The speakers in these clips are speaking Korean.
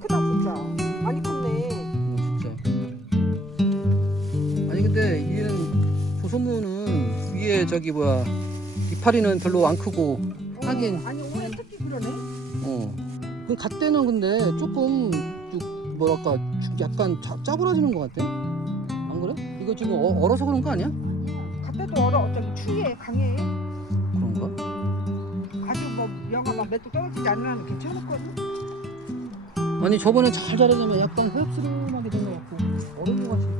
크다 진짜. 많이 컸네. 진짜. 아니 근데 얘는 조선무는 위에 저기 뭐야 이파리는 별로 안 크고 하긴 아니 올해 특히 그러네. 그 갓대는 근데 조금 뭐랄까 약간 짜부러지는 것 같아. 안 그래? 이거 지금 얼어서 그런 거 아니야? 갓대도 얼어. 저기 추위에 강해. 그런가? 아주 뭐 영하가 몇 도 떨어지지 않으면 괜찮았거든. 아니 저번에 잘 자라려면 약간 흡수름하게 된 것 같고 얼은 것 같을 때.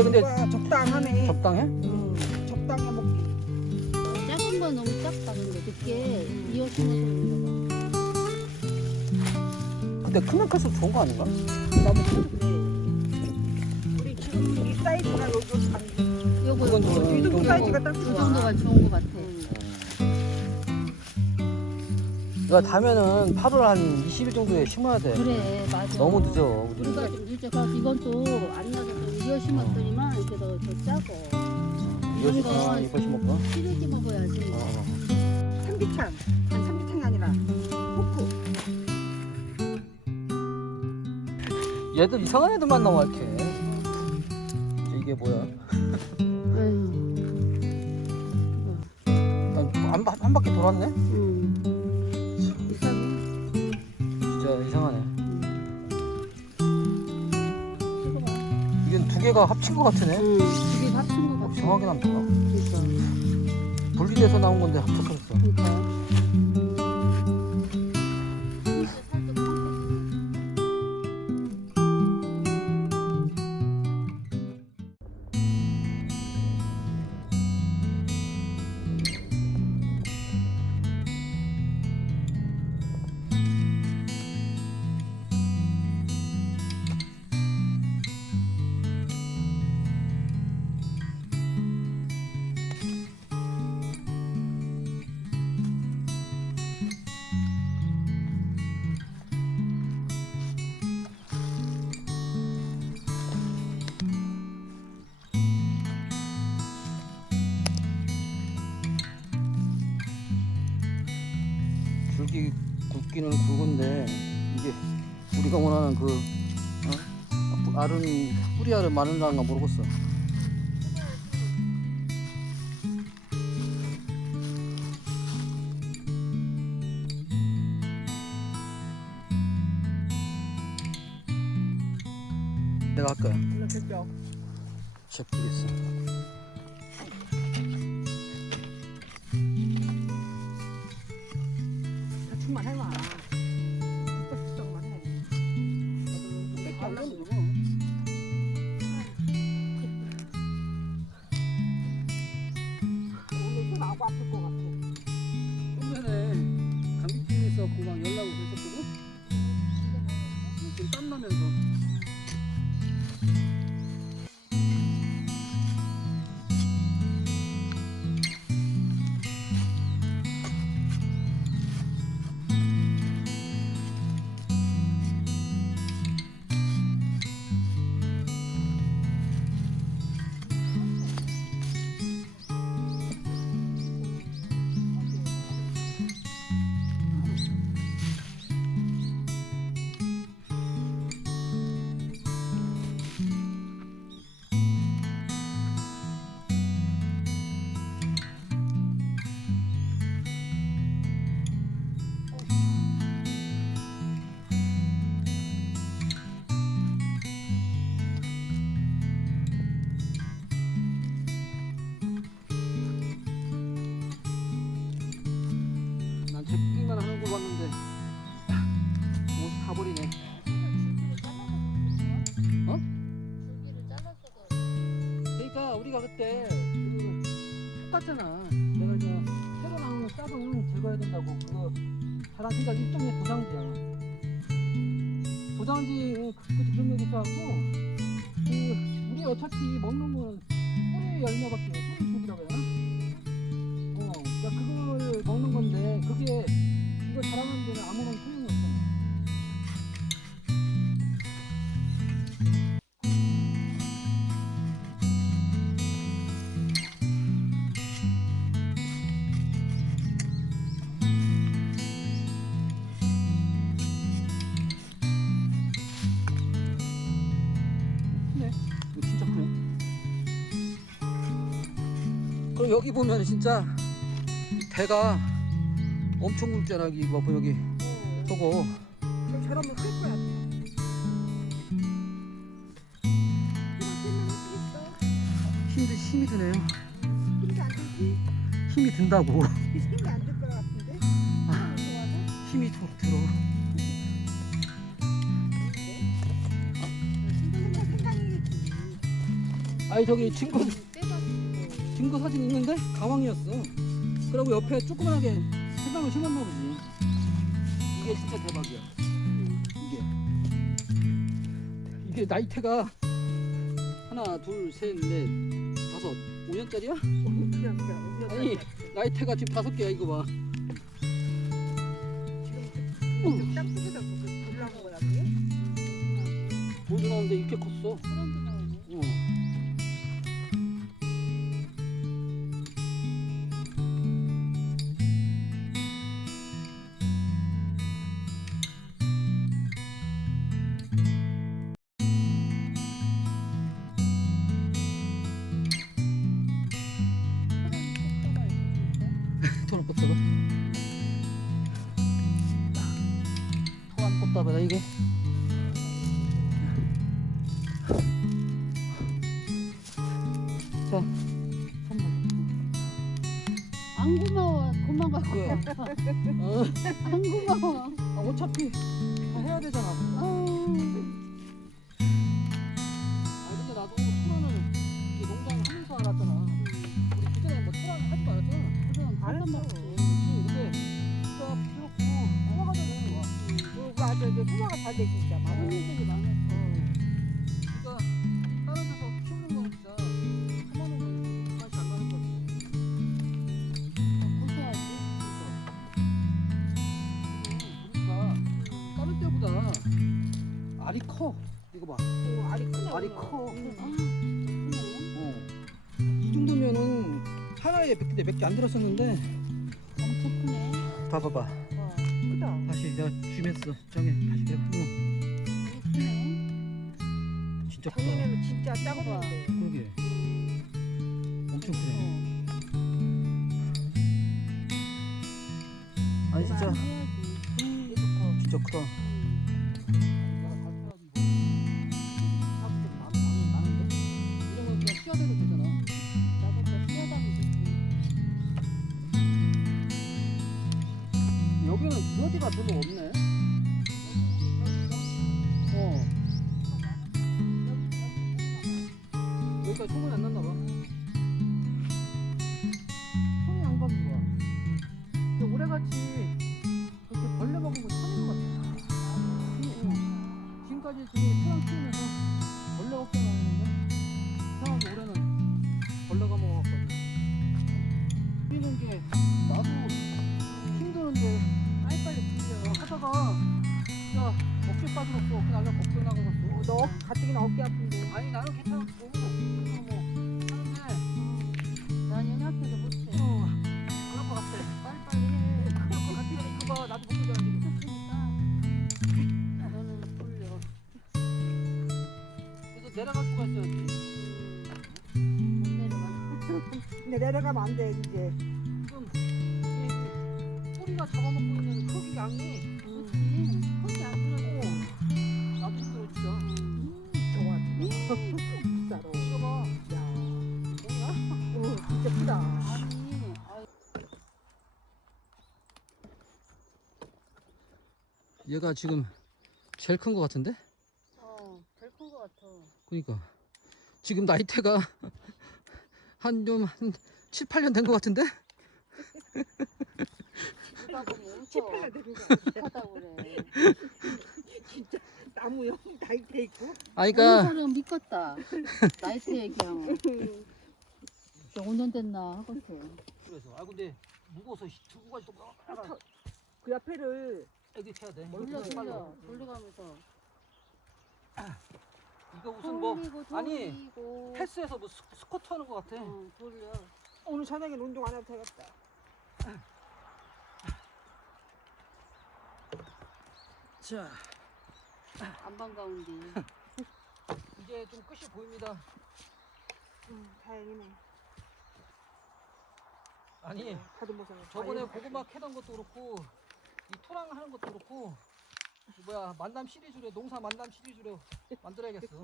근데 적당하네. 적당해? 적당해 먹기. 작은 건 너무 작다. 근데 늦게 이어 심어서 그런가 봐. 근데 크면 클수록 좋은 거 아닌가? 너무 크네. 우리 지금 이 사이즈가 요즘 안. 요거 그건 좋아. 이 정도 사이즈가 딱 이 좋아. 정도가 좋은 것 같아. 이거 다면은 8월 한 20일 정도에 심어야 돼. 그래, 맞아. 너무 늦어. 우리가 좀 늦어. 그래서 이건 또 안 나서 좀 이어 심었더니만 이렇게 더 작아. 이거 심어, 이거 심을까? 시래기 먹어야지. 삼계탕. 아니 삼계탕이 아니라 호프. 얘들 이상한 애들만 나와 이렇게. 이게 뭐야? 한 바퀴 돌았네? 이상해. 진짜 이상하네. 이거 봐. 이건 두 개가 합친 것 같으네. 두개 합친 것 같아. 정확히는 안 보여. 그러니까. 분리돼서 나온 건데 합쳤었어. 그러니까. 줄기 굵기는 굵은데 이게 우리가 원하는 그 알은 뿌리 알은 많은가 모르겠어. 내가 할까요? 됐죠. 제쁘겠어. 대충만 해봐. 부쩍부쩍만 해. 뺏기 얼른 누르. 오늘 손 아고 아플 것 같아. 좀 전에 감기팀에서 금방 연락을 했었거든? 지금 땀나면서. 난 제끼기만 하는 거 봤는데 옷 다 버리네. 어? 그러니까 우리가 그때 똑같잖아. 내가 이제 새로 나오는 싹은 제거해야 된다고. 그거 다른 생각 일종의 도장지야. 도장지 그런 얘기 있어갖고 우리 어차피 먹는 거는 뿌리 열매밖에 뿌리 죽이라고 해야 되나? 그러니까 그걸 먹는 건데 그게 이거 자라는 데는 아무런 소용이 없잖아. 그리고 여기 보면 진짜 대가 엄청 굵잖아. 이거 봐 여기 저거. 그럼 저러면 클 거야. 힘이 드네요. 힘이 안 들지? 힘이 든다고. 힘이 안 들 것 같은데? 아, 힘이 들어. 생각이겠지. 아니 저기 증거 사진 있는데 가왕이었어. 그리고 옆에 조그만하게 생강을 심었나 보지. 이게 진짜 대박이야. 이게 나이테가 하나, 둘, 셋, 넷, 다섯, 5년짜리야? 아니 나이테가 지금 5개야. 이거 봐. 지금 땅속에다 물 나온 거야 그게? 돌도 나오는데 이렇게 컸어. 어. 토란 꽃다발. 토란 꽃다발이다 이게. 자, 선물. 안 고마워. 도망갈 왜? 거야. 어, 안 고마워. 어차피 다 해야 되잖아. 근데 나도 토란을 이렇게 농장 하면서 알았잖아. 우리 그전에 뭐 토란 하지 말았잖아. 그럼 안 발람 했어. 맞지. 근데 진짜 부드럽고 소화가 잘 되는 거야. 맞아, 이제 소화가 잘 돼 진짜. 맞아. 소금들이 많았어. 그러니까 다른 데서 키우는 거는 진짜 하나는 맛이 안 나는 거 같아. 고소하지. 보니까 다른 때보다 알이 커. 이거 봐. 알이 크네. 알이 오늘. 커. 아, 진짜 크네. 이 정도면은 하나에 몇 개 안 들었었는데. 엄청 크네. 봐봐봐. 와, 크다. 다시 내가 줌했어. 정해. 다시 내가 되게 크네. 진짜 크다. 작년에는 진짜 작았는데. 그러게. 엄청 크네. 아니 진짜 해야지. 진짜 크다. 이러면 그냥 씨앗해도 되잖아. 나도 더 쉬어다니고 여기는 두더지가 별로 없네. 여기까지 소문이 안 났나 봐. 손이 안 가는 거야. 근데 올해같이 그렇게 벌레 먹은 거 처음인 것 같아. 지금까지 저기 토양 키우면서 벌레 걱정 안 했는데 이상하게 올해는 벌레가 먹어갔거든. 뛰는 게 나도 힘드는데 빨리빨리 풀려. 하다가 진짜 억제 빠져갖고 그냥 날려 걱정 나가갔어. 너 가뜩이나 어깨 아픈데. 아니 나는 괜찮고 그냥 뭐 하는데 난 연합해서 못해. 그럴 것 같아. 빨리빨리 해. 그럴 것 같아. 이거 봐 나도 못 보잖아 지금. 그러니까 너는 풀려. 그래서 내려갈 수가 있어야지. 못 내려가. 근데 내려가면 안 돼 이제. 지금 이게 뿌리가 잡아먹고 있는 흙이 양이 그렇지. 흙이 안 들어져. 나도 힘들어 진짜. 좋아. 진짜로. 이거 봐. 야, 뭐야? 진짜 크다. 아니, 얘가 지금 제일 큰 거 같은데? 제일 큰 거 같아. 그러니까 지금 나이테가 한 7, 8년 된 거 같은데? 그러다 보니 엄청 18년 되는 거 같아. 하다고 그래. 진짜 나무요 다이 돼 있고. 아니 어느 그러니까 사람 믿겠다. 나이트 얘기하면. 진짜 5년 됐나 하거든. 그래서 아 근데 무거워서 들고 가지도 뭐 그 옆에를 애기 해야 돼. 돌려 빨리. 돌려가면서. 이거 무슨 뭐 돌리고 아니 돌리고. 헬스에서 뭐 스쿼트 하는 거 같아. 돌려. 오늘 저녁에는 운동 안 해도 되겠다. 자 안 반가운데. 이제 좀 끝이 보입니다. 다행이네. 아니 다듬어서. 저번에 고구마 캐던 것도 그렇고 이 토랑 하는 것도 그렇고 이 뭐야 만남 시리즈로 농사 만남 시리즈로 만들어야겠어.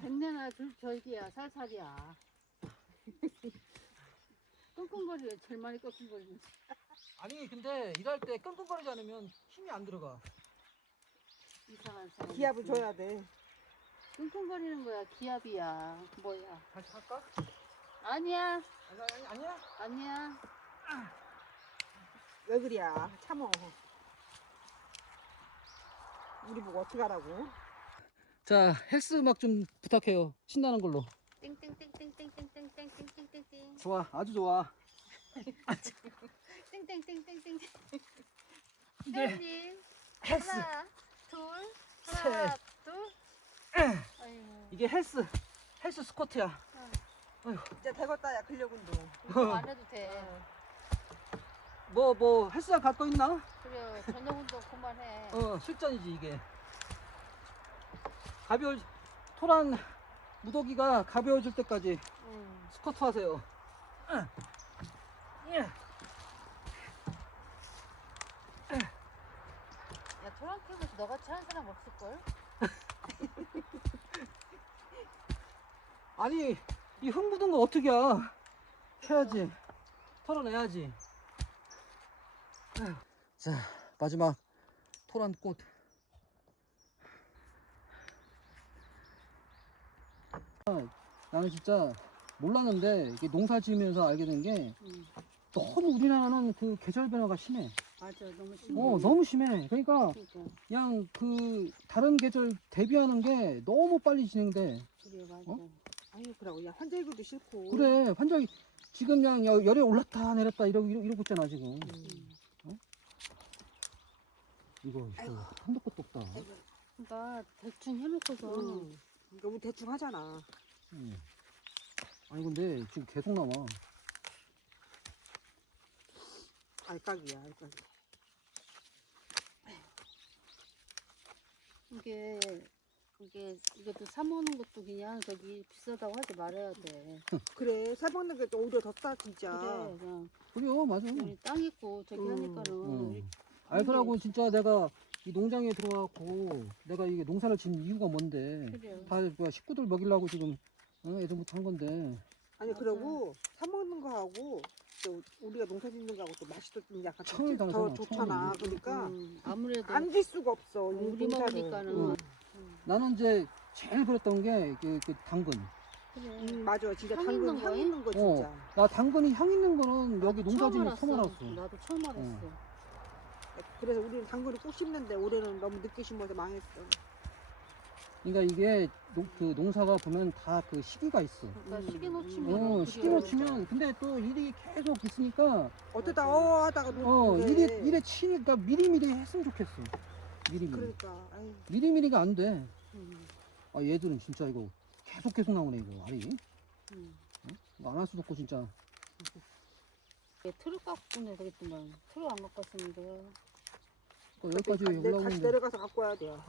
백내나 저기야 살살이야. 끙끙거리래 제일 많이 끙끙거리는. 아니 근데 일할 때 끙끙거리지 않으면 힘이 안 들어가. 이상한 사람. 기압을 줘야 돼. 끙끙거리는 거야 기압이야. 뭐야? 다시 할까? 아니야 아니야? 아니야. 왜 그래야? 참어. 우리 보고 어떻게 하라고? 자 헬스 음악 좀 부탁해요. 신나는 걸로. 땡땡땡땡땡땡땡땡땡땡땡. 좋아 아주 좋아. 땡땡땡땡땡. 네. 헬스. 헬스. 하나 둘 둘. 아이고. 이게 헬스 스쿼트야. 이제 되겠다, 야, 근력 운동. 운동 안 해도 돼. 뭐 헬스장 갈 거 있나? 그래 저녁 운동 그만해. 실전이지 이게. 토란 무더기가 가벼워질 때까지 응. 스쿼트 하세요. 야 토랑 캐면서 너같이 하는 사람 없을걸? 아니 이 흙 묻은 거 어떻게 해야지. 털어내야지. 자 마지막 토란 꽃. 나는 진짜 몰랐는데 이게 농사 지으면서 알게 된 게 응. 너무 우리나라는 그 계절 변화가 심해. 맞아 너무 심해. 너무 심해. 그러니까 그러니까. 그냥 그 다른 계절 대비하는 게 너무 빨리 진행돼. 그래 맞아. 아유, 그러고, 야, 환절기도 싫고. 그래 환절기 지금 그냥 열에 올랐다 내렸다 이러고 있잖아 지금. 이거 한도 끝도 없다. 그러니까 대충 해놓고서 응. 너무 대충 하잖아. 아니 근데 지금 계속 나와. 알까기야, 알까기. 이것도 사 먹는 것도 그냥 저기 비싸다고 하지 말아야 돼. 그래, 사 먹는 게 오히려 더 싸, 진짜. 그래 그냥 그래요 맞아. 우리 땅 있고 저기 하니까는. 알더라고 진짜 내가 이 농장에 들어와갖고 내가 이게 농사를 짓는 이유가 뭔데. 그래요. 다 뭐야 식구들 먹이려고 지금 예전부터 한 건데. 아니, 맞아. 그러고, 사 먹는 거하고, 또 우리가 농사 짓는 거하고 또 맛이 또 좀 약간 청을 더 당하잖아, 좋잖아. 청을. 그러니까, 아무래도 안 질 수가 없어. 우리 농사를. 먹으니까는. 나는 이제 제일 그랬던 게 그 당근. 그래. 맞아. 진짜 향 당근 있는 향 거에? 있는 거, 진짜. 나 당근이 향 있는 거는 여기 농사 지으면서 처음 알았어. 나도 처음 알았어. 그래서 우리는 당근을 꼭 심는데 올해는 너무 늦게 심어서 망했어. 그러니까 이게 그 농사가 보면 다 그 시기가 있어. 그러니까 시기 놓치면. 시기 놓치면 근데 또 일이 계속 있으니까 어쩌다 맞아. 하다가 일에 치니까 미리미리 했으면 좋겠어. 미리미리. 그러니까 아유, 미리미리가 안 돼. 음, 아 얘들은 진짜 이거 계속 나오네 이거 알이. 이거 안 할 수도 없고 진짜. 트럭 갖고 내야 되겠구만. 트럭 안 갖고 왔었는데. 여기까지 다시 올라오는데. 내려가서 갖고 와야 돼요.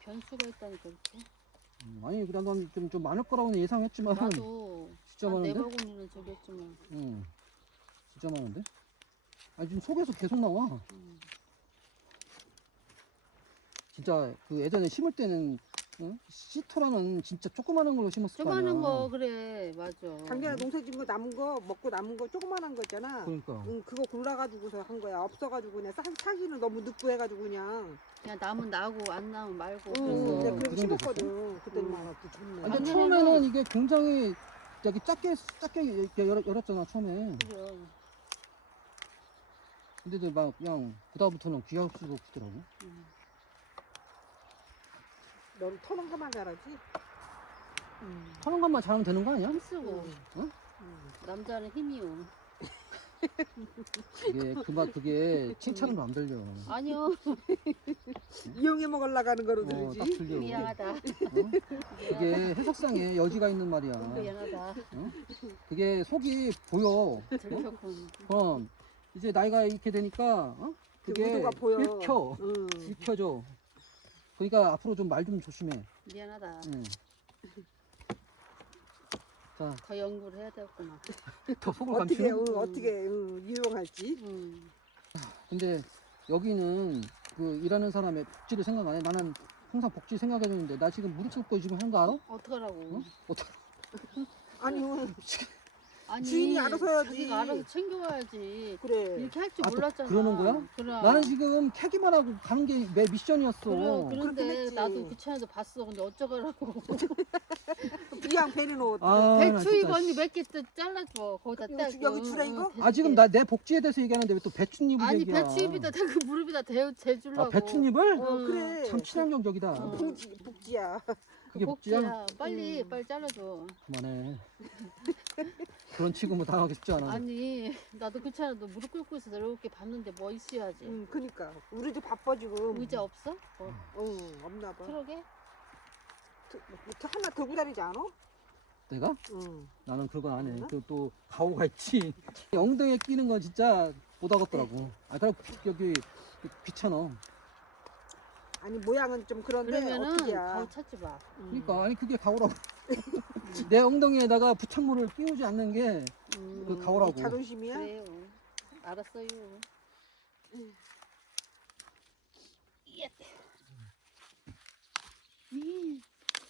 변수가 있다니까 이렇게. 아니 난 좀 많을 거라고는 예상했지만 나도 진짜 한 많은데? 4바구니는 저기 했지만. 진짜 많은데? 아니 지금 속에서 계속 나와. 진짜 그 예전에 심을 때는 시토라는 진짜 조그마한 걸로 심었을 거 아니야. 조그마한 거 그래 맞아. 작년에 농사 짓은 거 남은 거 먹고 남은 거 조그만한 거 있잖아. 그러니까. 그거 골라가지고서 한 거야. 없어가지고 그냥 사기는 너무 늦고 해가지고 그냥. 그냥 나면 나고 안 나면 말고. 내가 그 그래서 정도 심었거든. 그때는 많았고 좋네. 아니, 근데 작년에는- 처음에는 이게 굉장히 여기 작게 열었잖아 처음에. 그래. 근데도 막 그냥 그다음부터는 귀할 수가 없더라고. 너는 터는 것만 잘하지? 하는 것만 잘하면 되는 거 아니야? 힘쓰고. 응? 남자는 힘이요. 그게 칭찬으로 안 들려. 아니요. 이용해 먹으려고 하는 거로 딱 들으지? 들려. 미안하다. 그게 해석상에 여지가 있는 말이야. 미안하다. 그게 속이 보여. 들켰군. 그럼 이제 나이가 이렇게 되니까 그 그게 의도가 보여. 읽혀. 응. 읽혀져. 그러니까 앞으로 좀 말 좀 조심해. 미안하다. 응. 자, 더 연구를 해야 되겠구나. 더 속을 어떻게 감추는. 어떻게 유용할지. 근데 여기는 그 일하는 사람의 복지를 생각 안 해. 나는 항상 복지 생각했는데 나 지금 무릎 꿇고 지금 하는 거 알아? 어떡하라고. 어? 어떡? 아니 아니, 지인이 알아서 해야지. 자기가 알아서 챙겨와야지. 그래. 이렇게 할 줄 아, 또 몰랐잖아. 그러는 거야? 그럼. 나는 지금 캐기만 하고 가는 게 내 미션이었어. 그런데 그렇긴 했지. 나도 귀찮아서 봤어. 근데 어쩌라고. 그냥 배는 옷. 아, 나 배추 진짜, 이거 언니 씨. 몇 개 또 잘라줘. 거기다 이거 떼고. 여기 주라, 이거? 아 지금 나 내 복지에 대해서 얘기하는데 왜 또 배춧잎을 아니 얘기야? 배추잎에다 대고 무릎에다 재주려고. 아 배춧잎을? 그래. 참 친환경적이다. 복지야. 그게 복지야? 빨리 잘라줘. 그만해. 그런 취급을 당하기 쉽지 않아. 아니 나도 귀찮아도 무릎 꿇고 있어서 이렇게 봤는데 뭐 있어야지. 그니까 우리도 바빠 지금. 의자 없어? 없나 봐. 트럭에? 하나 더 기다리지 않아? 내가? 응. 나는 그런 건 안 해. 그런가? 또 가오가 있지. 엉덩이에 끼는 건 진짜 못 하겠더라고. 아 그럼 여기 귀찮아. 아니 모양은 좀 그런데 그러면은 어떻게야? 가오 찾지 마. 그러니까 아니 그게 가오라고. 내 엉덩이에다가 부착물을 끼우지 않는 게 그 가오라고. 자존심이야? 그래요. 알았어요.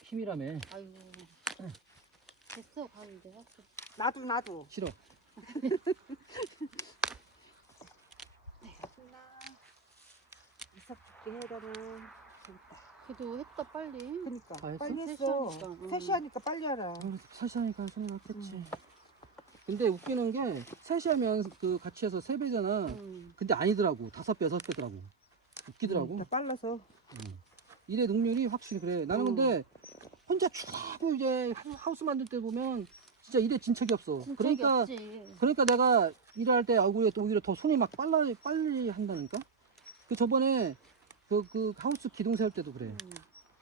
힘이라며. 아이고. 됐어 가는데 왔어. 나도. 싫어. 이삭 죽게 해라는 재밌다. 그래도 했다 빨리. 그니까 다 했어? 빨리 셋이 했어. 하니까, 응. 셋이 하니까 빨리 하라. 사시하니까 손이 났겠지. 근데 웃기는 게 셋이 하면 그 같이 해서 3배잖아. 근데 아니더라고. 5배, 6배더라고. 웃기더라고. 더 빨라서. 일의 능률이 확실히 그래. 나는 어. 근데 혼자 쭉 하고 이제 하우스 만들 때 보면 진짜 일에 진척이 없어. 그러니까 없지. 그러니까 내가 일할 때 오히려 더 손이 막 빨리 한다니까. 그 저번에 그 하우스 기둥 세울 때도 그래.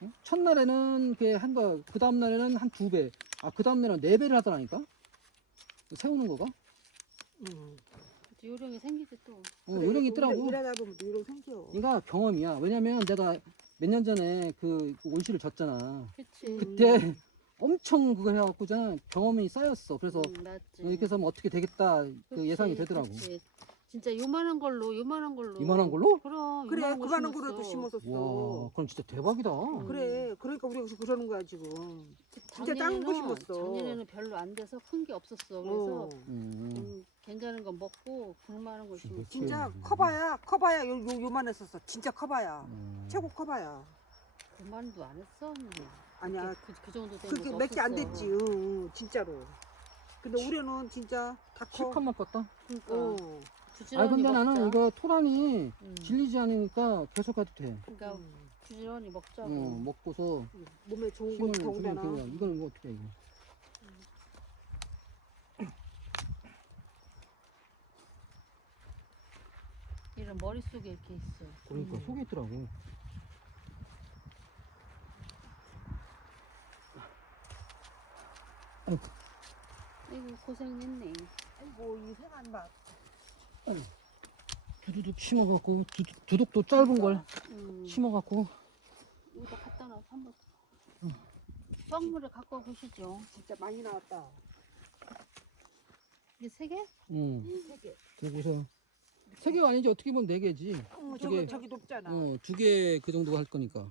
응? 첫날에는 그 다음 날에는 한 2배. 아, 그 다음 날에는 4배를 하더라니까. 세우는 거가. 요령이 생기지 또. 요령이 있더라고. 일하다 보면 또 요령 생겨. 그러니까 경험이야. 왜냐면 내가 몇 년 전에 그 온실을 졌잖아. 그치. 그때 엄청 그거 해갖고잖아. 경험이 쌓였어. 그래서 맞지. 이렇게 해서 어떻게 되겠다 그 그치, 예상이 되더라고. 그치. 진짜 요만한 걸로. 이만한 걸로? 그럼. 그래 요만한 거 그만한 심었어. 거라도 심었었어. 와, 그럼 진짜 대박이다. 그래 그러니까 우리가 그러는 거야 지금. 진짜 작은 거 심었어. 작년에는 별로 안 돼서 큰 게 없었어. 그래서 음. 괜찮은 거 먹고 불만한 거 심었어. 진짜 음. 커봐야 요만했었어. 진짜 커봐야. 최고 커봐야. 불만도 안 했어. 아니야. 그 정도 되면 그렇게 몇 개 안 됐지. 진짜로. 근데 우리는 진짜 다 커. 실컷만 껐다. 그러니까. 어. 아 근데 나는 이거 토란이 음. 질리지 않으니까 계속 가도 돼. 그러니까 부지런히 먹자고. 먹고서 몸에 좋은 힘을 건 주면 더군다나. 그거야. 이건 뭐 어떻게 해 이거. 이런 머릿속에 이렇게 있어. 그러니까 속에 있더라고. 아이고 고생했네. 아이고 이 생한 맛. 두둑 심어갖고 두둑도 짧은 걸 심어갖고 여기다 갖다 놔서 한번 썩물을 갖고 보시죠. 진짜 많이 나왔다. 이게 3개? 세 개. 그래서 3개가 아니지 어떻게 보면 4개지. 저기 높잖아. 2개 그 정도 할 거니까.